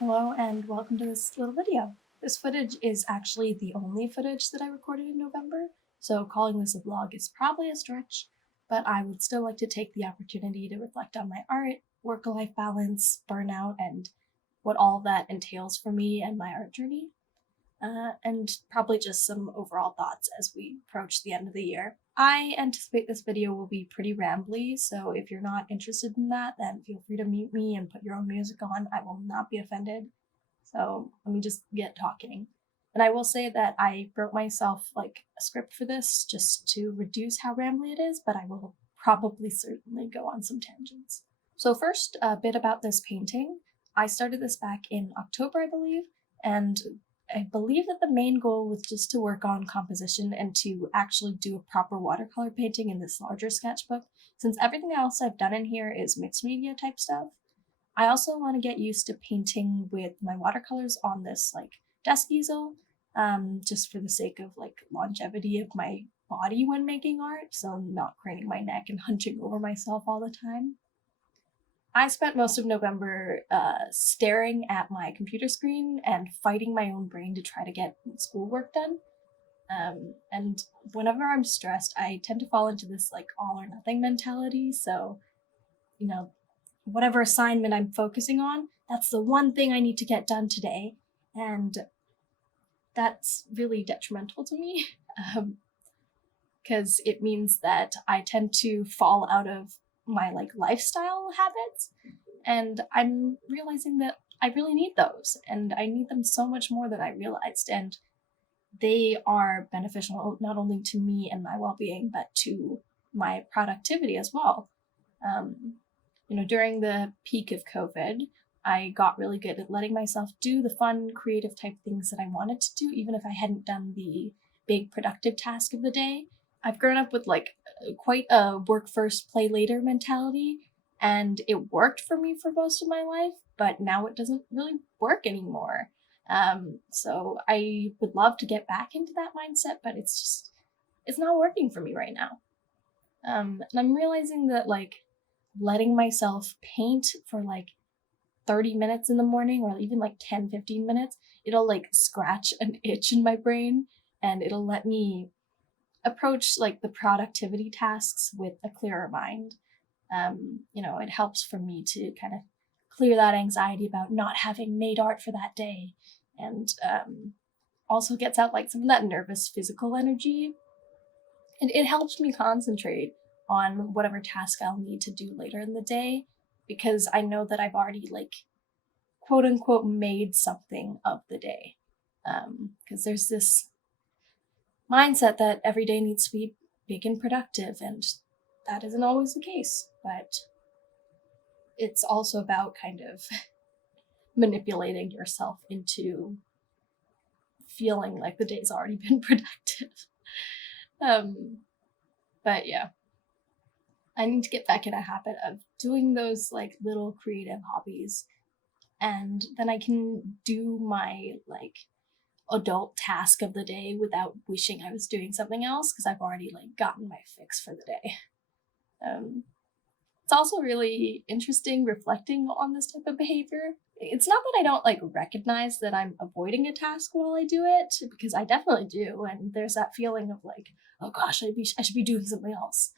Hello and welcome to this little video. This footage is actually the only footage that I recorded in November, so calling this a vlog is probably a stretch, but I would still like to take the opportunity to reflect on my art, work-life balance, burnout, and what all of that entails for me and my art journey, and probably just some overall thoughts as we approach the end of the year. I anticipate this video will be pretty rambly, so if you're not interested in that, then feel free to mute me and put your own music on. I will not be offended. So let me just get talking. And I will say that I wrote myself like a script for this just to reduce how rambly it is, but I will probably certainly go on some tangents. So first, a bit about this painting. I started this back in October, I believe, and I believe that the main goal was just to work on composition and to actually do a proper watercolor painting in this larger sketchbook, since everything else I've done in here is mixed media type stuff. I also want to get used to painting with my watercolors on this like desk easel, just for the sake of like longevity of my body when making art, so not craning my neck and hunching over myself all the time. I spent most of November staring at my computer screen and fighting my own brain to try to get schoolwork done. And whenever I'm stressed, I tend to fall into this like all or nothing mentality. So, you know, whatever assignment I'm focusing on, that's the one thing I need to get done today. And that's really detrimental to me because it means that I tend to fall out of my like lifestyle habits, and I'm realizing that I really need those, and I need them so much more than I realized. And they are beneficial not only to me and my well-being, but to my productivity as well. Um, during the peak of COVID, I got really good at letting myself do the fun, creative type things that I wanted to do, even if I hadn't done the big productive task of the day. I've grown up with like quite a work first, play later mentality, and it worked for me for most of my life, but now it doesn't really work anymore. So I would love to get back into that mindset, but it's not working for me right now. And I'm realizing that like letting myself paint for like 30 minutes in the morning or even like 10-15 minutes, it'll like scratch an itch in my brain, and it'll let me approach like the productivity tasks with a clearer mind. It helps for me to kind of clear that anxiety about not having made art for that day, and also gets out like some of that nervous physical energy, and it helps me concentrate on whatever task I'll need to do later in the day, because I know that I've already like quote unquote made something of the day. Because there's this mindset that every day needs to be big and productive, and that isn't always the case. But it's also about kind of manipulating yourself into feeling like the day's already been productive. But yeah, I need to get back in a habit of doing those like little creative hobbies, and then I can do my like adult task of the day without wishing I was doing something else, because I've already like gotten my fix for the day. Um, it's also really interesting reflecting on this type of behavior. It's not that I don't like recognize that I'm avoiding a task while I do it, because I definitely do, and there's that feeling of like, oh gosh, I should be doing something else.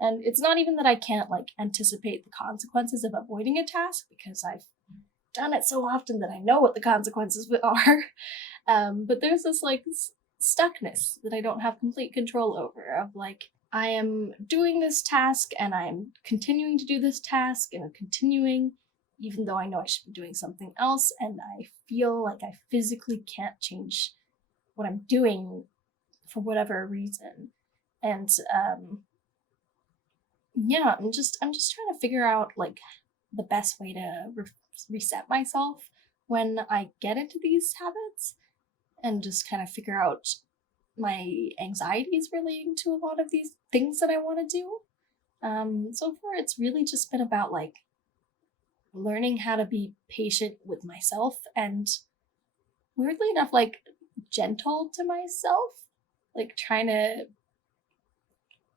And it's not even that I can't like anticipate the consequences of avoiding a task, because I've done it so often that I know what the consequences are. But there's this like stuckness that I don't have complete control over, of like, I am doing this task and I'm continuing to do this task and I'm continuing, even though I know I should be doing something else, and I feel like I physically can't change what I'm doing for whatever reason. And yeah, I'm just trying to figure out like the best way to reset myself when I get into these habits, and just kind of figure out my anxieties relating to a lot of these things that I want to do. So far, it's really just been about like learning how to be patient with myself, and weirdly enough, like gentle to myself, like trying to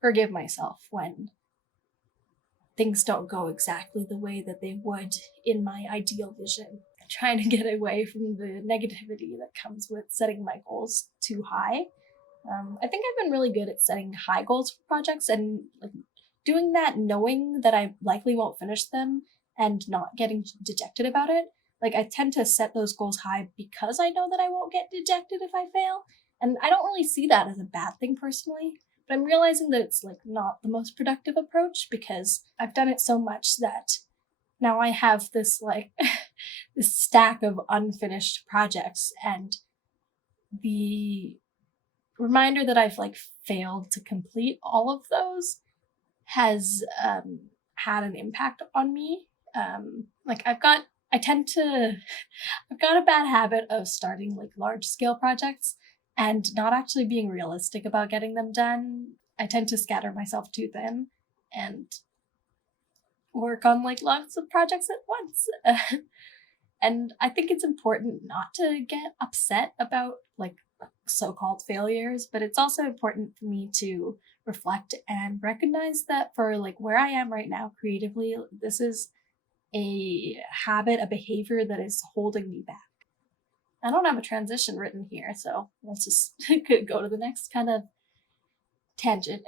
forgive myself when things don't go exactly the way that they would in my ideal vision. trying to get away from the negativity that comes with setting my goals too high. I think I've been really good at setting high goals for projects and like doing that knowing that I likely won't finish them and not getting dejected about it. Like I tend to set those goals high because I know that I won't get dejected if I fail. And I don't really see that as a bad thing personally. But I'm realizing that it's like not the most productive approach because I've done it so much that now I have this like this stack of unfinished projects, and the reminder that I've like failed to complete all of those has had an impact on me. Like I've got a bad habit of starting like large scale projects and not actually being realistic about getting them done. I tend to scatter myself too thin and work on like lots of projects at once. And I think it's important not to get upset about like so-called failures, but it's also important for me to reflect and recognize that for like where I am right now creatively, this is a habit, a behavior that is holding me back. I don't have a transition written here, so let's just go to the next kind of tangent.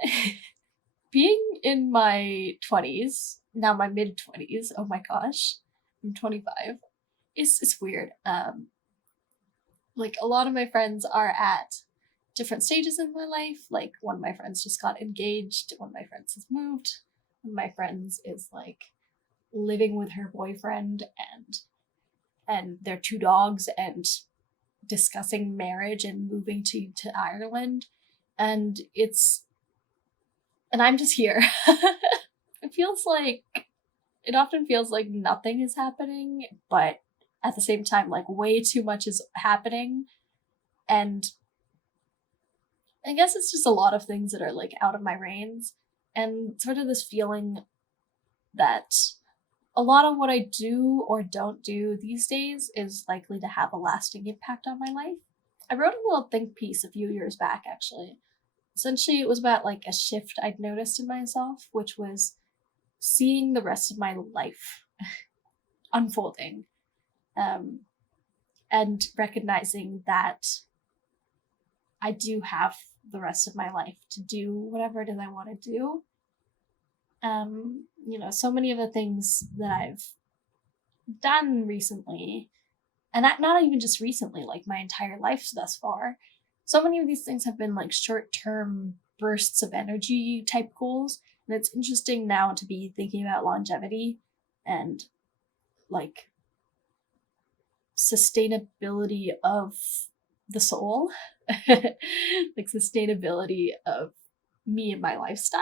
Being in my 20s, now my mid 20s, oh my gosh, I'm 25, it's weird. Like a lot of my friends are at different stages in my life. Like one of my friends just got engaged, one of my friends has moved, one of my friends is like living with her boyfriend and their two dogs and discussing marriage and moving to Ireland. And I'm just here. It often feels like nothing is happening, but at the same time, like way too much is happening. And I guess it's just a lot of things that are like out of my reins, and sort of this feeling that a lot of what I do or don't do these days is likely to have a lasting impact on my life. I wrote a little think piece a few years back, actually. Essentially, it was about like a shift I'd noticed in myself, which was seeing the rest of my life unfolding, and recognizing that I do have the rest of my life to do whatever it is I want to do. So many of the things that I've done recently, and not even just recently, like my entire life thus far, so many of these things have been like short-term bursts of energy type goals. And it's interesting now to be thinking about longevity and like sustainability of the soul, like sustainability of me and my lifestyle.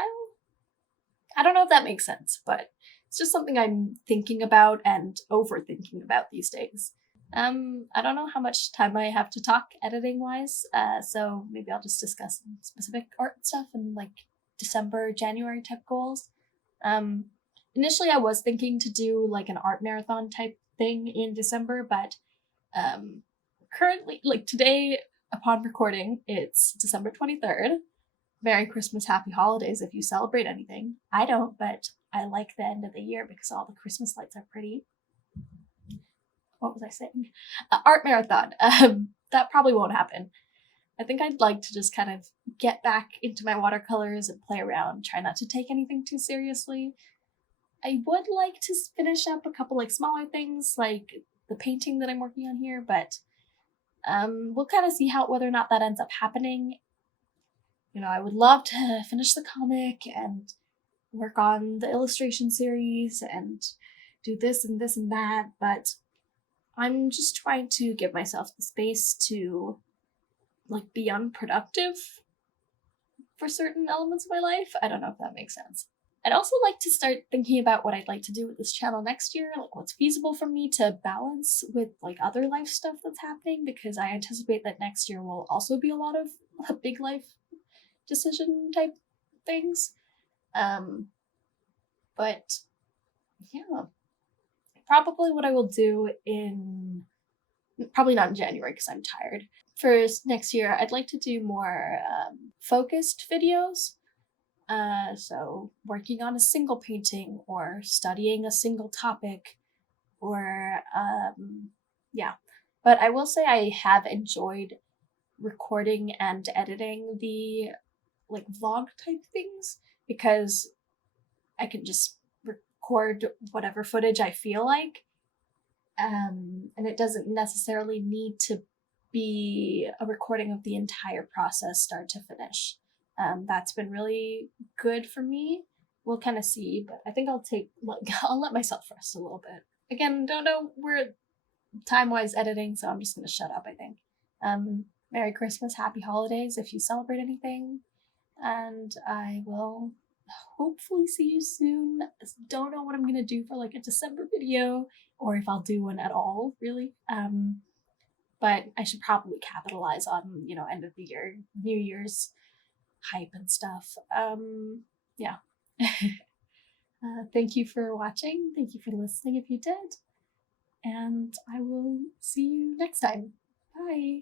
I don't know if that makes sense, but it's just something I'm thinking about and overthinking about these days. I don't know how much time I have to talk editing wise, so maybe I'll just discuss some specific art stuff and like December, January type goals. Initially I was thinking to do like an art marathon type thing in December, but currently, like today, upon recording, it's December 23rd. Merry Christmas, Happy Holidays if you celebrate anything. I don't, but I like the end of the year because all the Christmas lights are pretty. What was I saying? Art marathon. That probably won't happen. I think I'd like to just kind of get back into my watercolors and play around, try not to take anything too seriously. I would like to finish up a couple like smaller things like the painting that I'm working on here, but we'll kind of see whether or not that ends up happening. I would love to finish the comic and work on the illustration series and do this and this and that, but I'm just trying to give myself the space to like be unproductive for certain elements of my life. I don't know if that makes sense. I'd also like to start thinking about what I'd like to do with this channel next year, like what's feasible for me to balance with like other life stuff that's happening, because I anticipate that next year will also be a lot of big life decision type things. But yeah, probably what I will do probably not in January because I'm tired. For next year, I'd like to do more focused videos. So working on a single painting or studying a single topic or Yeah. But I will say I have enjoyed recording and editing the like vlog type things because I can just record whatever footage I feel like. And it doesn't necessarily need to be a recording of the entire process, start to finish. That's been really good for me. We'll kind of see, but I think I'll let myself rest a little bit. Again, don't know where time wise editing, so I'm just gonna shut up. I think. Merry Christmas, Happy Holidays if you celebrate anything, and I will hopefully see you soon. Don't know what I'm gonna do for like a December video or if I'll do one at all, really. But I should probably capitalize on, end of the year, New Year's hype and stuff. Yeah. Thank you for watching. Thank you for listening if you did. And I will see you next time. Bye.